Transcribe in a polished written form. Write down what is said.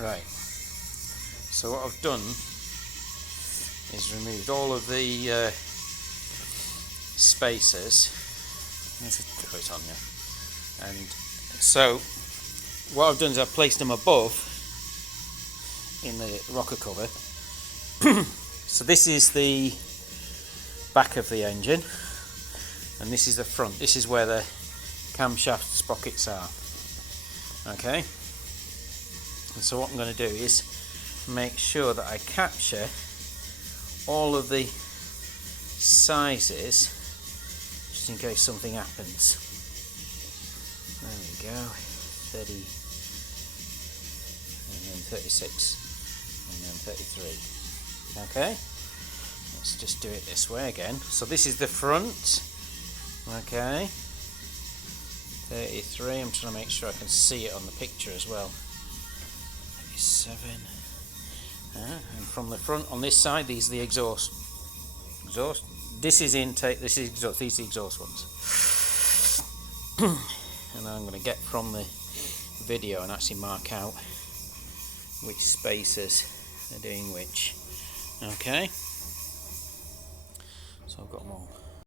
Right, so what I've done is removed all of the spacers. Let's just throw it on you. And so what I've done is I've placed them above in the rocker cover. So this is the back of the engine, and this is the front. This is where the camshaft sprockets are. Okay, and so what I'm going to do is make sure that I capture all of the sizes just in case something happens. There we go, 30 and then 36 and then 33. Okay, let's just do it this way again. So this is the front. Okay, 33. I'm trying to make sure I can see it on the picture as well. 37. And from the front on this side, these are the exhaust. This is intake. This is exhaust. These are the exhaust ones. And I'm going to get from the video and actually mark out which spacers are doing which. Okay. So I've got them all.